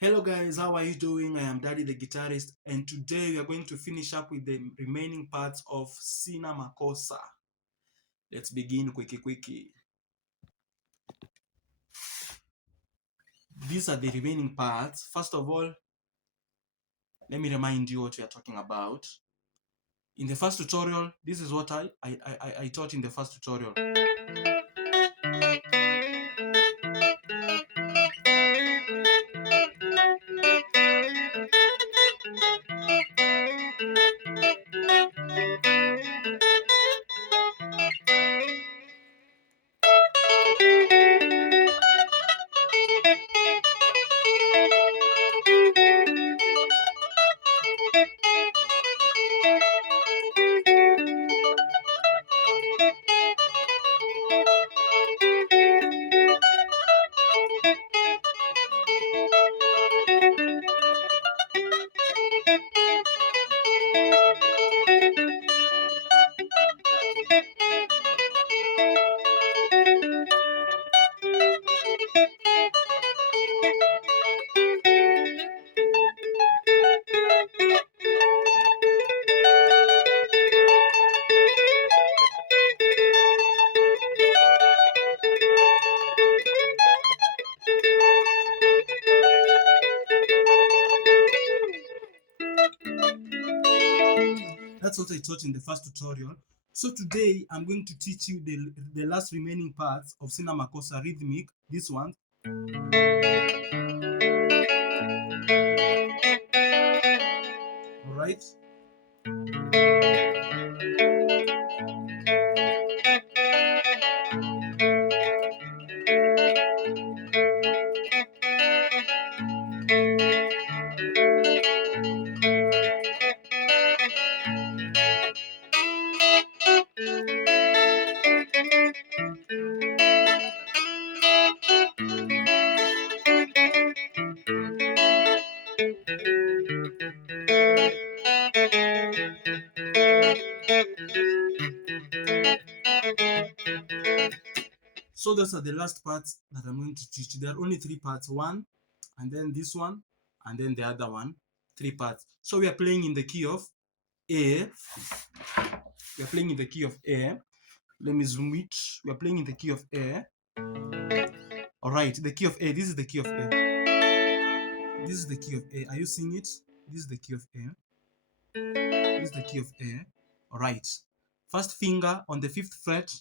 Hello guys, how are you doing? I am Daddy the Guitarist, and today we are going to finish up with the remaining parts of Sina Makosa. Let's begin quickie. These are the remaining parts. First of all, let me remind you what we are talking about. In the first tutorial, this is what I taught in the first tutorial. That's what I taught in the first tutorial. So today I'm going to teach you the last remaining parts of Sina makosa Rhythmic, this one. Alright? So those are the last parts that I'm going to teach. There are only three parts, one, and then this one, and then the other one, three parts. So we are playing in the key of A. We are playing in the key of A. Let me zoom it. We are playing in the key of A. All right, the key of A. This is the key of A. This is the key of A. Are you seeing it? This is the key of A. This is the key of A. All right. First finger on the 5th fret,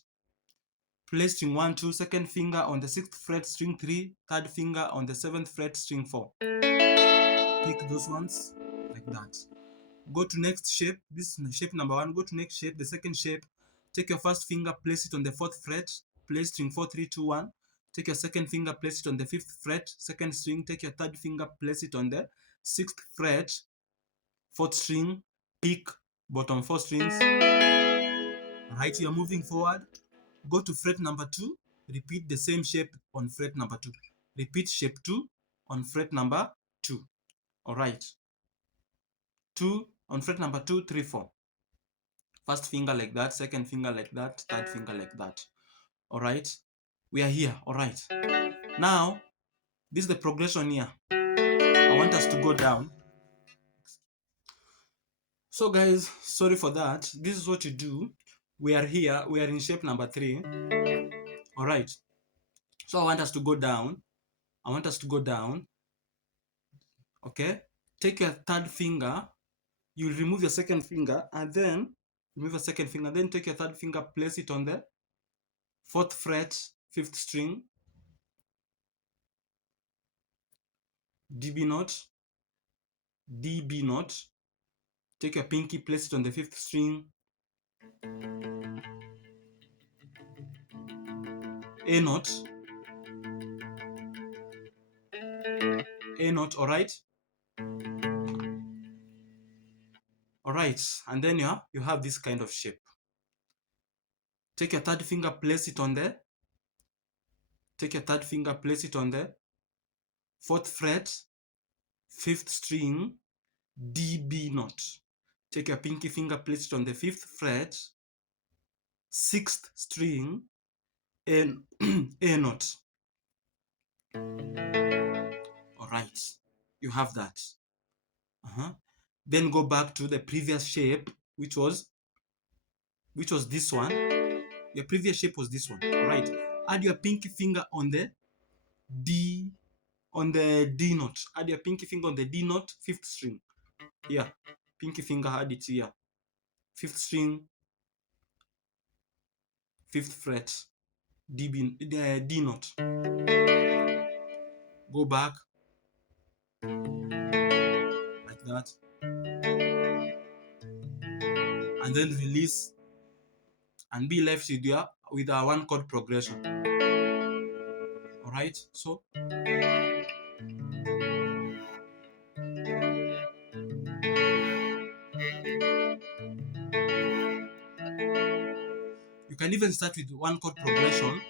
play string 1, 2, second finger on the 6th fret, string 3, third finger on the 7th fret, string 4. Pick those ones like that. Go to next shape. This is shape number 1. Go to next shape, the second shape. Take your first finger, place it on the 4th fret, play string 4, 3, 2, 1. Take your second finger, place it on the 5th fret, second string. Take your third finger, place it on the 6th fret, 4th string, pick bottom 4 strings. Right, you're moving forward. Go to fret number 2, repeat the same shape on fret number 2. Repeat shape 2 on fret number 2. All right. 2 on fret number 2, 3, 4. First finger like that, second finger like that, third finger like that. All right. We are here. All right. Now, this is the progression here. I want us to go down. So guys, sorry for that. This is what you do. We are here. We are in shape number 3. All right. So I want us to go down. I want us to go down. Okay. Take your third finger. You'll remove your second finger and then remove your second finger. Then take your third finger, place it on the 4th fret, 5th string, DB note, DB note. Take your pinky, place it on the 5th string, A note, A note. All right. All right. And then you have this kind of shape. Take your third finger, place it on the, take your third finger, place it on the 4th fret, 5th string, DB note. Take your pinky finger, place it on the 5th fret, 6th string, A, A note. All right. You have that. Then go back to the previous shape, which was this one. Your previous shape was this one. All right. Add your pinky finger on the D note. Add your pinky finger on the D note, 5th string. Here. Pinky finger, add it here. 5th string, 5th fret, D note. Go back like that, and then release, and be left with our 1 chord progression. All right. So you can even start with 1 chord progression.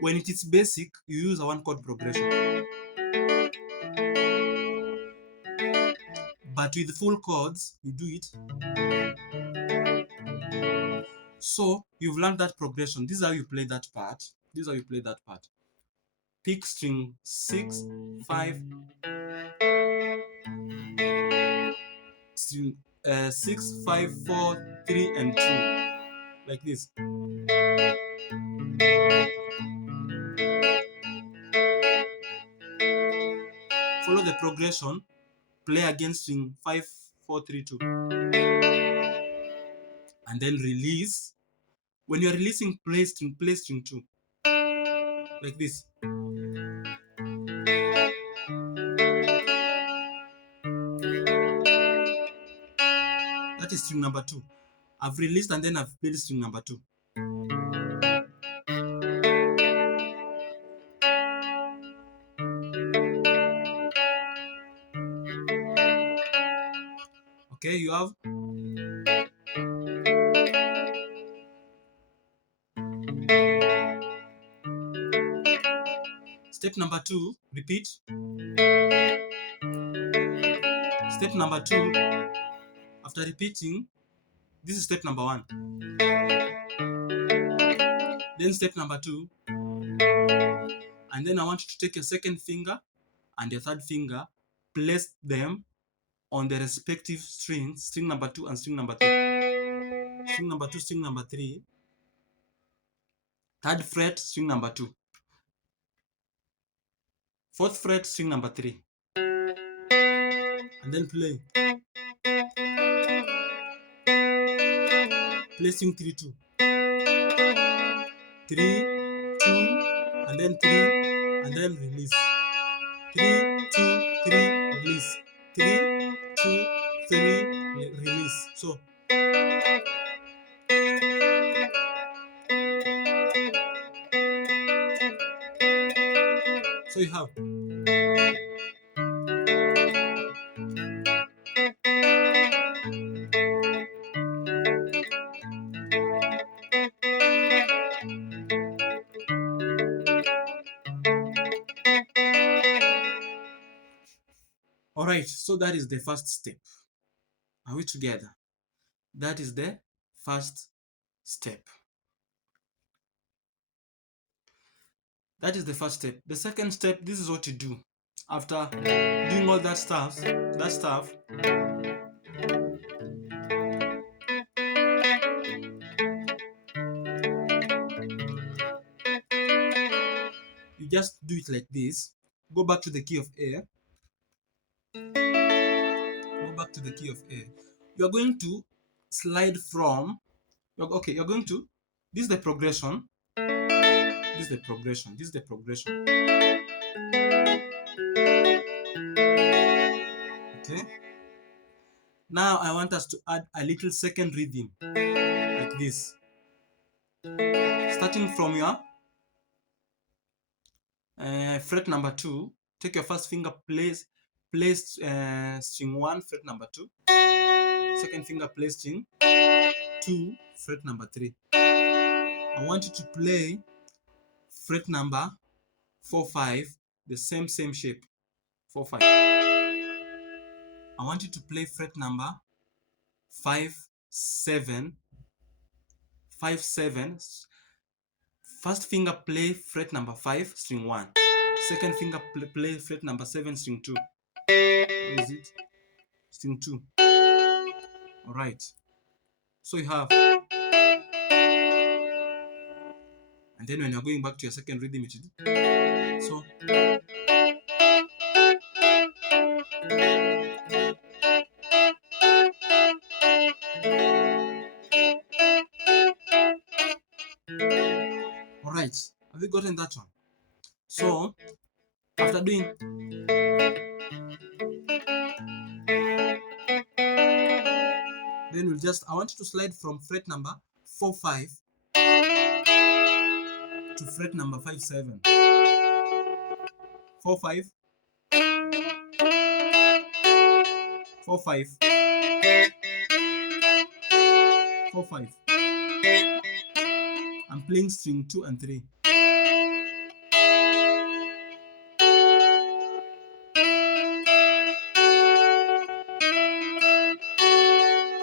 When it is basic, you use a 1 chord progression. But with full chords, you do it. So you've learned that progression. This is how you play that part. Pick string 6, 5, string 6, 5, 4, 3, and 2. Like this. Follow the progression. Play again string 5, 4, 3, 2. And then release. When you're releasing, play string 2. Like this. That is string number 2. I've released and then I've played string number 2. Okay, you have. Step number 2, repeat. Step number 2, after repeating, this is step number 1. Then step number 2, and then I want you to take your second finger and your third finger, place them on the respective strings, string number 2 and string number 3. String number 2, string number 3. Third fret, string number 2. Fourth fret, string number 3. And then play. Play string 3, 2. 3, 2, and then 3, and then release. 3, 2, 3, release. 3, 2, 3, release. So you have. All right, so that is the first step. Are we together? That is the first step. That is the first step. The second step, this is what you do. After doing all that stuff, you just do it like this. Go back to the key of A. You're going to slide from, you're going to, this is the progression. Okay. Now I want us to add a little second rhythm, like this. Starting from your fret number 2, take your first finger, place string 1, fret number 2. Second finger, place string 2, fret number 3. I want you to play fret number 4, 5, the same shape. 4, 5. I want you to play fret number 5, 7. 5, 7. First finger, play fret number 5, string 1. second finger play fret number 7, string 2. Where is it? String 2. All right. So you have, and then when you're going back to your second rhythm, it is so. All right. Have you gotten that one? So after doing, then we'll just, I want you to slide from fret number 4 5 to fret number 5 7. 4 5 4 5 4 5. I'm playing string 2 and 3.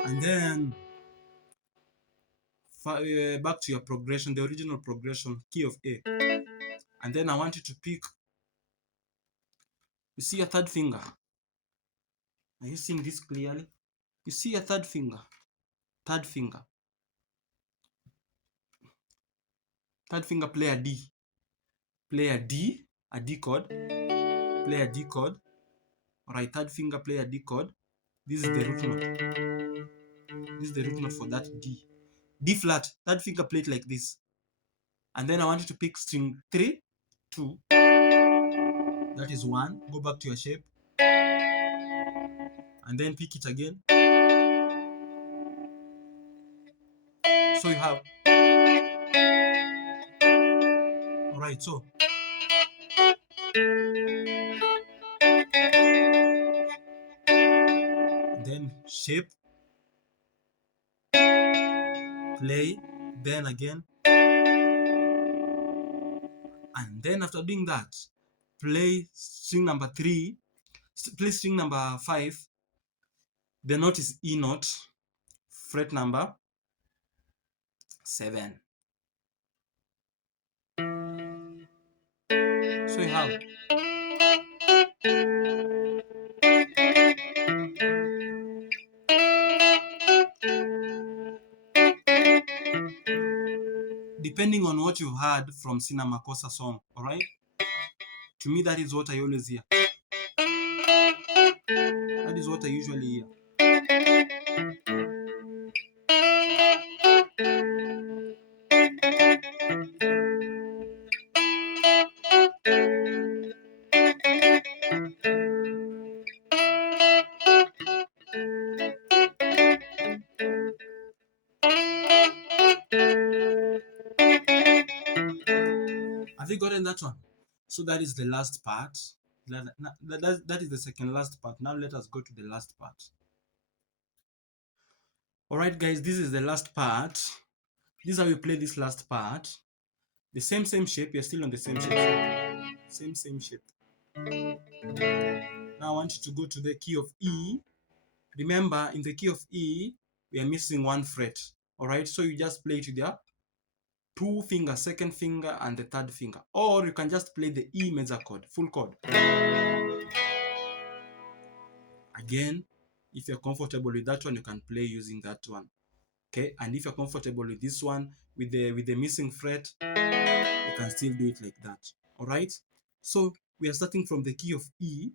And then back to your progression, the original progression, key of A. And then I want you to pick, you see your third finger. Are you seeing this clearly? You see your third finger. Third finger. Third finger, play a D. Play a D chord. Play a D chord. Alright, third finger, play a D chord. This is the root note. This is the root note for that D. D flat. Third finger, play it like this. And then I want you to pick string 3, 2. That is 1. Go back to your shape. And then pick it again. So you have. Alright, so. And then shape. Play. Then again. And then after doing that, play string number 3. Play string number 5. The note is E note. Fret number 7. So you have. Depending on what you've heard from Sina Makosa song, alright? To me, that is what I always hear. That is what I usually hear. Have you gotten that one? So that is the last part. That is the second last part. Now let us go to the last part. Alright guys, this is the last part. This is how you play this last part. The same shape, you're still on the same shape. Same shape. Now I want you to go to the key of E. Remember, in the key of E, we are missing one fret. Alright, so you just play it with your 2 fingers, second finger, and the third finger. Or you can just play the E major chord, full chord. Again, if you're comfortable with that one, you can play using that one. Okay, and if you're comfortable with this one, with the missing fret, you can still do it like that. All right. So we are starting from the key of E.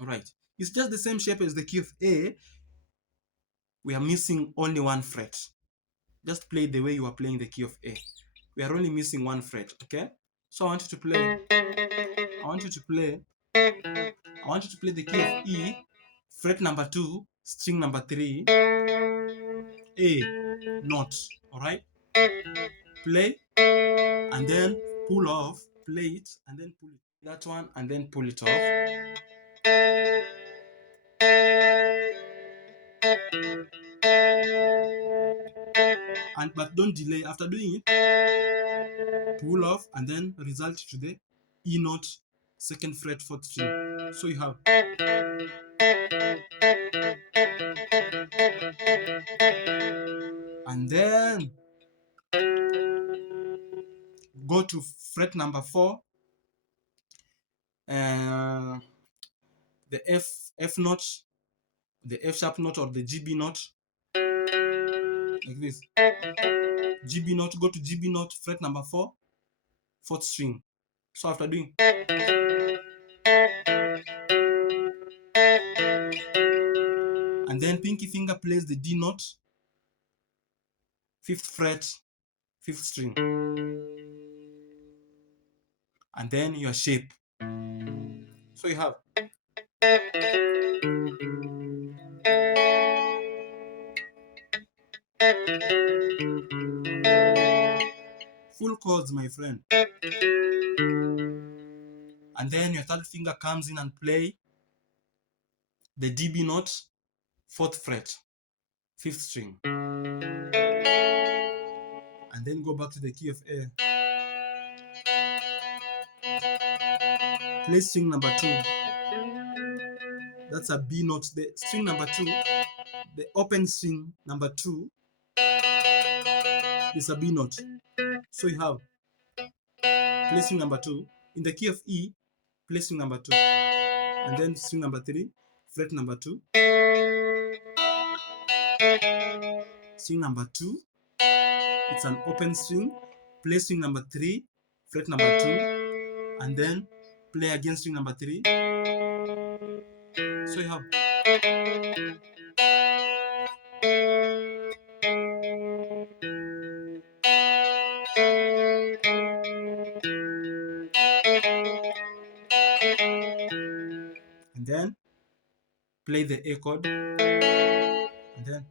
All right. It's just the same shape as the key of A. We are missing only one fret. Just play the way you are playing the key of A. We are only missing one fret. Okay. So I want you to play. I want you to play the key of E, fret number 2, string number 3, A, note. All right. Play and then pull off. Play it and then pull it. That one and then pull it off. But don't delay. After doing it, pull off and then result to the E note, second fret, 4th string. So you have. And then go to fret number 4, the F note, the F sharp note or the GB note, like this. GB note, go to GB note, fret number 4, 4th string. So after doing, and then pinky finger plays the D note, 5th fret, 5th string, and then your shape. So you have full chords, my friend. And then your 3rd finger comes in and play the DB note, 4th fret, 5th string, and then go back to the key of A. Play string number 2. That's a B note. The string number 2, the open string number 2 is a B note. So you have play string number 2 in the key of E, play string number 2, and then string number 3, fret number 2, string number 2, it's an open string, play string number 3, fret number 2, and then play again string number 3. So you have and then play the A chord, and then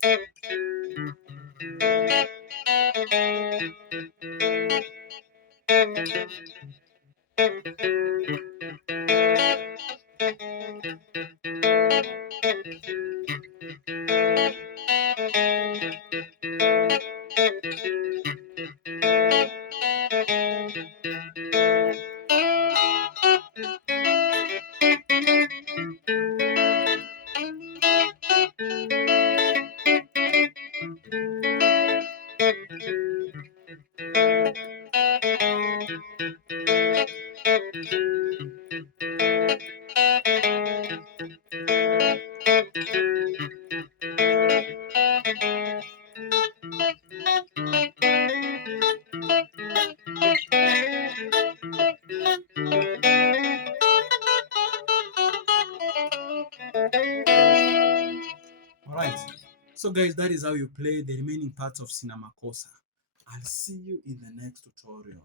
alright. So guys, that is how you play the remaining parts of Sina Makosa. I'll see you in the next tutorial.